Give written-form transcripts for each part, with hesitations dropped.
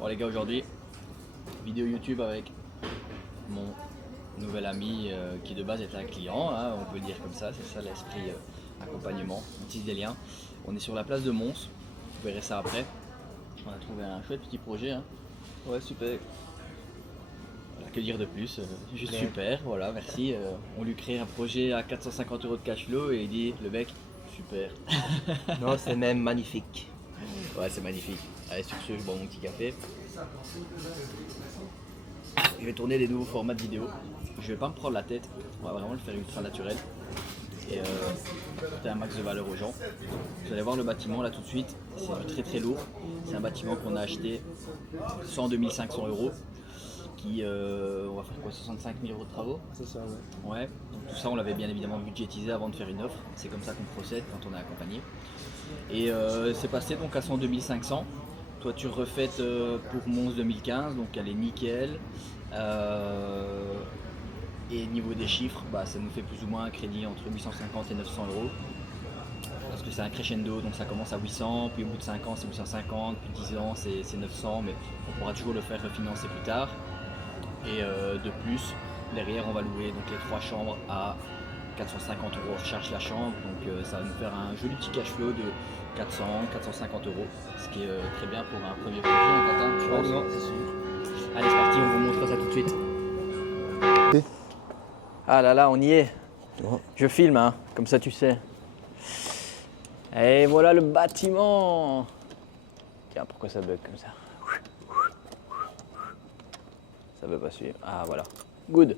Bon les gars, aujourd'hui, vidéo YouTube avec mon nouvel ami qui de base est un client, hein, on peut le dire comme ça, c'est ça l'esprit accompagnement, on tisse des liens. On est sur la place de Mons, vous verrez ça après. On a trouvé un chouette petit projet, hein. Ouais, super. Voilà, que dire de plus, juste Bien. super, voilà, merci. On lui crée un projet à 450 € de cash flow et il dit, le mec, super. Non, c'est même magnifique. Ouais, c'est magnifique. Allez, sur ce, je bois mon petit café. Je vais tourner des nouveaux formats de vidéo. Je vais pas me prendre la tête. On va vraiment le faire ultra naturel. Et apporter un max de valeur aux gens. Vous allez voir le bâtiment là tout de suite. C'est du très très lourd. C'est un bâtiment qu'on a acheté 102 500 €. Qui, on va faire quoi, 65 000 € de travaux? C'est ça, ouais. Ouais, donc tout ça on l'avait bien évidemment budgétisé avant de faire une offre. C'est comme ça qu'on procède quand on est accompagné. Et c'est passé donc à 102 500. Toi tu refaites pour Mons 2015, donc elle est nickel. Et niveau des chiffres, bah, ça nous fait plus ou moins un crédit entre 850 et 900 €. Parce que c'est un crescendo, donc ça commence à 800, puis au bout de 5 ans c'est 850, puis 10 ans c'est 900, mais on pourra toujours le faire refinancer plus tard. Et de plus, derrière on va louer donc les 3 chambres à 450 €, on recharge la chambre, donc ça va nous faire un joli petit cash flow de 400, 450 €, ce qui est très bien pour un premier projet, hein, Quentin, je pense. Non, c'est sûr. Allez, c'est parti, on vous montre ça tout de suite. Ah là là, on y est. Je filme, hein, comme ça tu sais. Et voilà le bâtiment. Tiens, pourquoi ça bug comme ça? Ça veut pas suivre. Ah voilà. Good.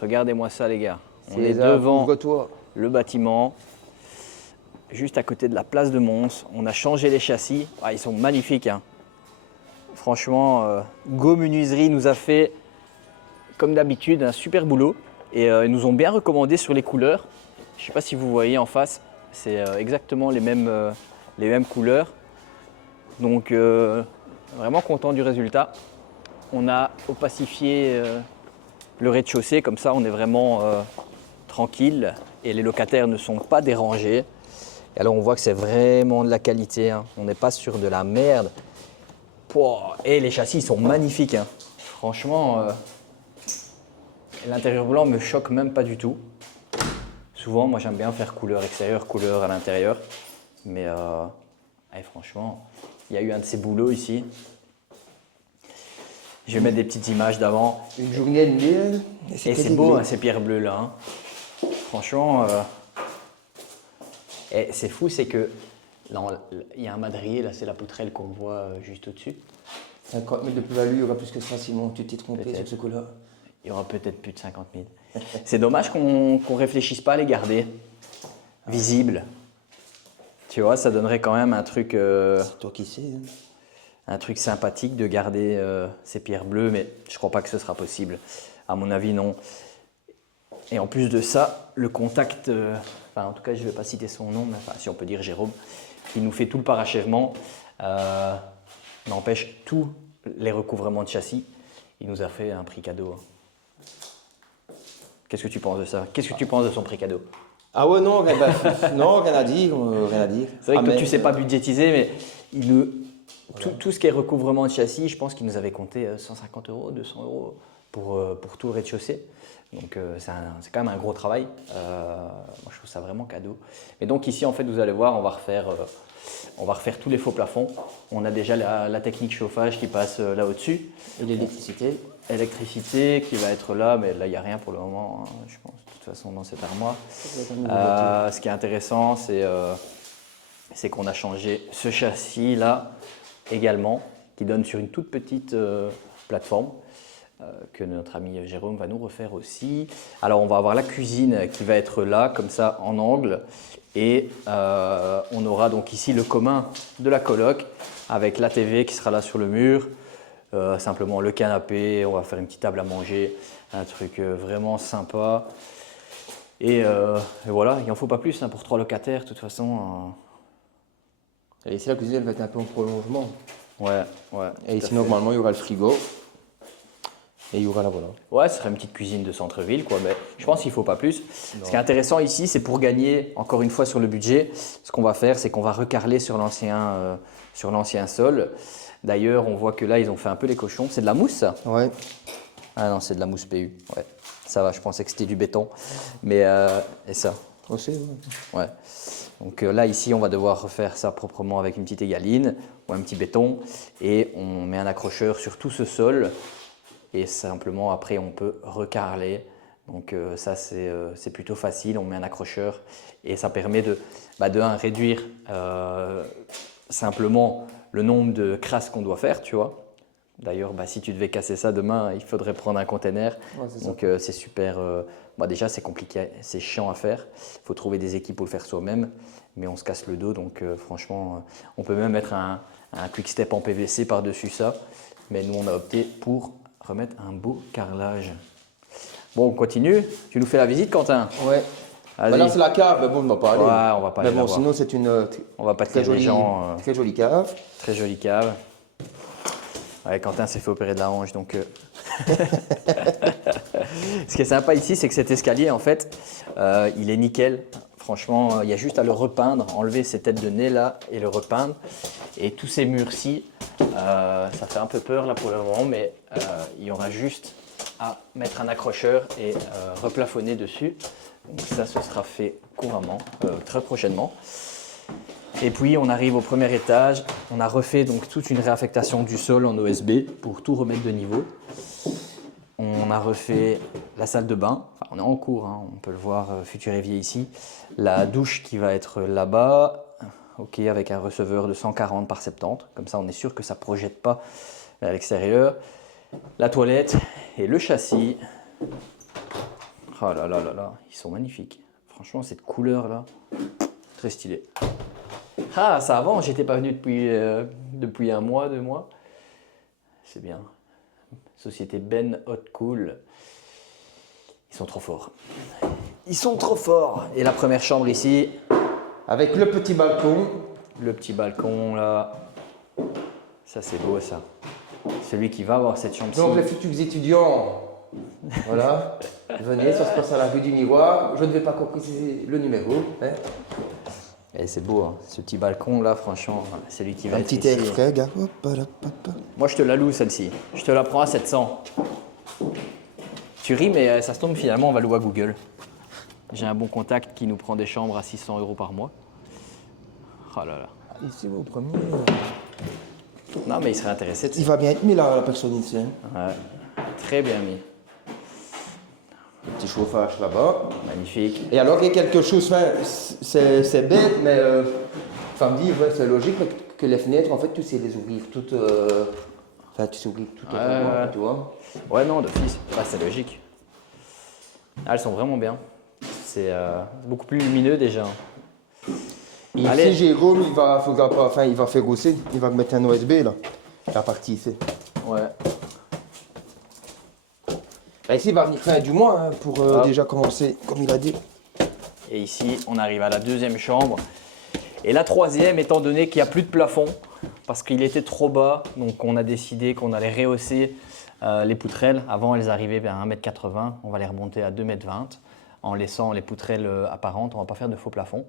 Regardez-moi ça les gars. On est devant le bâtiment, juste à côté de la place de Mons. On a changé les châssis. Ah, ils sont magnifiques, hein. Franchement, Go Menuiserie nous a fait, comme d'habitude, un super boulot. Et ils nous ont bien recommandé sur les couleurs. Je ne sais pas si vous voyez en face, c'est exactement les mêmes couleurs. Donc vraiment content du résultat. On a opacifié le rez-de-chaussée, comme ça on est vraiment tranquille et les locataires ne sont pas dérangés. Et alors on voit que c'est vraiment de la qualité, hein. On n'est pas sur de la merde. Pouah, et les châssis sont magnifiques, hein. Franchement, l'intérieur blanc me choque même pas du tout. Souvent, moi j'aime bien faire couleur extérieure, couleur à l'intérieur. Mais franchement, il y a eu un de ces boulots ici. Je vais mettre des petites images d'avant. Une journée nulle. Et c'est beau, hein, ces pierres bleues là, hein. Franchement, et c'est fou, c'est que il y a un madrier, là c'est la poutrelle qu'on voit juste au-dessus. 50 000 de plus-value, il y aura plus que ça, Simon. Tu t'es trompé sur ce coup-là. Il y aura peut-être plus de 50 000. C'est dommage qu'on réfléchisse pas à les garder visibles. Tu vois, ça donnerait quand même un truc, C'est toi qui sais. Hein. un truc sympathique de garder ces pierres bleues, mais je crois pas que ce sera possible. À mon avis, non. Et en plus de ça, le contact, enfin en tout cas je ne vais pas citer son nom, mais enfin, si on peut dire Jérôme, qui nous fait tout le parachèvement, n'empêche tous les recouvrements de châssis. Il nous a fait un prix cadeau. Qu'est-ce que tu penses de ça? Qu'est-ce que tu penses de son prix cadeau? Ah ouais, non, non, rien à dire. Rien à dire. C'est vrai que toi, tu ne sais pas budgétiser, mais tout ce qui est recouvrement de châssis, je pense qu'il nous avait compté 150 €, 200 € pour tout le rez-de-chaussée. Donc c'est quand même un gros travail. Moi je trouve ça vraiment cadeau. Et donc ici en fait vous allez voir, on va refaire tous les faux plafonds. On a déjà la technique chauffage qui passe là au-dessus. Et l'électricité. Électricité qui va être là, mais là il n'y a rien pour le moment, hein, je pense, de toute façon dans cette armoire. Ce qui est intéressant, c'est qu'on a changé ce châssis là également, qui donne sur une toute petite plateforme. Que notre ami Jérôme va nous refaire aussi. Alors on va avoir la cuisine qui va être là, comme ça en angle, et on aura donc ici le commun de la coloc avec la TV qui sera là sur le mur, simplement le canapé, on va faire une petite table à manger, un truc vraiment sympa. Et voilà, il n'en faut pas plus, hein, pour 3 locataires de toute façon. Et ici la cuisine elle va être un peu en prolongement. Ouais. Et ici normalement il y aura le frigo. Et il y aura la voilà. Ouais, ce serait une petite cuisine de centre-ville, quoi. Mais je pense qu'il ne faut pas plus. Non. Ce qui est intéressant ici, c'est pour gagner, encore une fois, sur le budget. Ce qu'on va faire, c'est qu'on va recarreler sur sur l'ancien sol. D'ailleurs, on voit que là, ils ont fait un peu les cochons. C'est de la mousse, ça? Ouais. Ah non, c'est de la mousse PU. Ouais. Ça va, je pensais que c'était du béton. Mais, et ça? Aussi, ouais. Donc là, ici, on va devoir refaire ça proprement avec une petite égaline ou un petit béton. Et on met un accrocheur sur tout ce sol. Et simplement, après, on peut recarreler. Donc ça, c'est plutôt facile. On met un accrocheur et ça permet de réduire simplement le nombre de crasses qu'on doit faire, tu vois. D'ailleurs, si tu devais casser ça demain, il faudrait prendre un container. Ouais, donc c'est super. Déjà, c'est compliqué, c'est chiant à faire. Il faut trouver des équipes pour le faire soi-même. Mais on se casse le dos. Donc franchement, on peut même mettre un quick step en PVC par-dessus ça. Mais nous, on a opté pour remettre un beau carrelage. Bon, on continue. Tu nous fais la visite, Quentin? Ouais. Là, c'est la cave, mais bon, on ne va pas aller. Ouais, on va pas aller. Mais bon, sinon, c'est une on va pas très jolie cave. Très jolie cave. Ouais, Quentin s'est fait opérer de la hanche, donc. Ce qui est sympa ici, c'est que cet escalier, en fait, il est nickel. Franchement, il y a juste à le repeindre, enlever ces têtes de nez là et le repeindre. Et tous ces murs-ci, ça fait un peu peur là pour le moment, mais il y aura juste à mettre un accrocheur et replafonner dessus. Donc ça, ce sera fait couramment, très prochainement. Et puis on arrive au premier étage. On a refait donc toute une réaffectation du sol en OSB pour tout remettre de niveau. On a refait la salle de bain. Enfin, on est en cours, hein, on peut le voir, futur évier ici. La douche qui va être là-bas, ok, avec un receveur de 140 par 70. Comme ça, on est sûr que ça ne projette pas à l'extérieur. La toilette et le châssis. Oh là là là là, ils sont magnifiques. Franchement, cette couleur-là, très stylée. Ah, ça avant, j'étais pas venu depuis un mois, 2 mois. C'est bien. Société Ben Hot Cool. Ils sont trop forts. Ils sont trop forts. Et la première chambre ici. Avec le petit balcon. Le petit balcon là. Ça, c'est beau ça. Celui qui va avoir cette chambre-ci. Donc les futurs étudiants, voilà, venez, ça se passe à la rue du Miroir. Je ne vais pas préciser le numéro. Hein. Et c'est beau, hein. Ce petit balcon là, franchement, c'est lui qui va un être petit ici. air frais, gars. Moi, je te la loue celle-ci. Je te la prends à 700. Tu ris, mais ça se tombe finalement, on va louer à Google. J'ai un bon contact qui nous prend des chambres à 600 € par mois. Oh là là. Ici, au premier. Non, mais il serait intéressé. Il va bien être mis là, la personne ici. Hein. Ouais, très bien mis. Le petit chauffage là-bas. Magnifique. Et alors, il y a quelque chose, c'est bête, mais enfin, me dit, ouais, c'est logique que les fenêtres, en fait, tu sais les ouvrir toutes. Enfin, tu sais ouvrir toutes, tu vois. Ouais, non, d'office. C'est logique. Ah, elles sont vraiment bien. C'est beaucoup plus lumineux déjà. Et ici, Jérôme, il va faire aussi, il va mettre un OSB là, la partie ici. Ouais. Là, ici, il va venir fin du mois hein, pour déjà commencer, comme il a dit. Et ici, on arrive à la deuxième chambre. Et la troisième, étant donné qu'il n'y a plus de plafond, parce qu'il était trop bas, donc on a décidé qu'on allait rehausser les poutrelles. Avant, elles arrivaient à 1,80 m. On va les remonter à 2,20 m en laissant les poutrelles apparentes. On ne va pas faire de faux plafond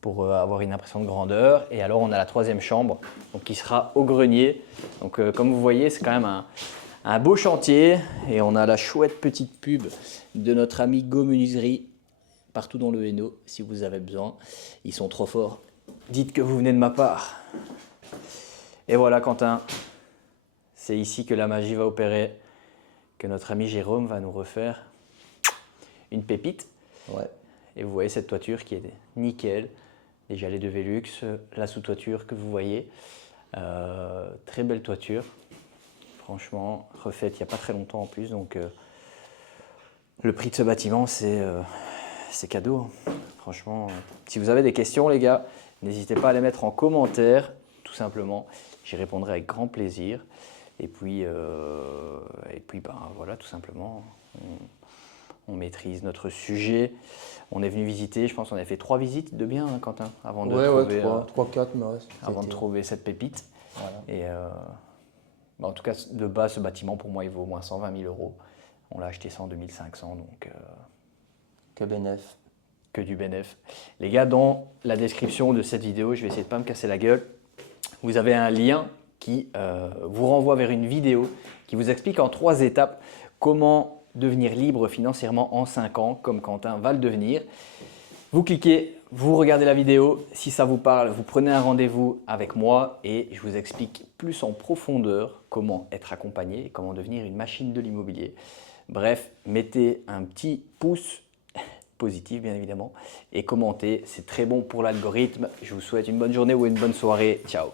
pour avoir une impression de grandeur. Et alors, on a la troisième chambre donc, qui sera au grenier. Donc, comme vous voyez, c'est quand même un beau chantier. Et on a la chouette petite pub de notre ami Go Menuiserie partout dans le Hainaut, si vous avez besoin. Ils sont trop forts. Dites que vous venez de ma part. Et voilà, Quentin. C'est ici que la magie va opérer, que notre ami Jérôme va nous refaire une pépite. Ouais. Et vous voyez cette toiture qui est nickel. Déjà les deux Velux, la sous-toiture que vous voyez. Très belle toiture. Franchement, refaite il n'y a pas très longtemps en plus. Donc le prix de ce bâtiment, c'est cadeau. Franchement, si vous avez des questions les gars, n'hésitez pas à les mettre en commentaire, tout simplement. J'y répondrai avec grand plaisir. Et puis voilà, tout simplement, on maîtrise notre sujet. On est venu visiter, je pense qu'on a fait 3 visites de bien, hein, Quentin, avant de trouver, 3-4, mais avant de trouver cette pépite. Voilà. Et en tout cas, de base, ce bâtiment, pour moi, il vaut au moins 120 000 €. On l'a acheté 100 500, donc... que bénéf. Que du bénéf. Les gars, dans la description de cette vidéo, je vais essayer de ne pas me casser la gueule. vous avez un lien qui vous renvoie vers une vidéo qui vous explique en 3 étapes comment devenir libre financièrement en 5 ans, comme Quentin va le devenir. Vous cliquez, vous regardez la vidéo, si ça vous parle, vous prenez un rendez-vous avec moi et je vous explique plus en profondeur comment être accompagné et comment devenir une machine de l'immobilier. Bref, mettez un petit pouce positif bien évidemment et commentez, c'est très bon pour l'algorithme. Je vous souhaite une bonne journée ou une bonne soirée. Ciao.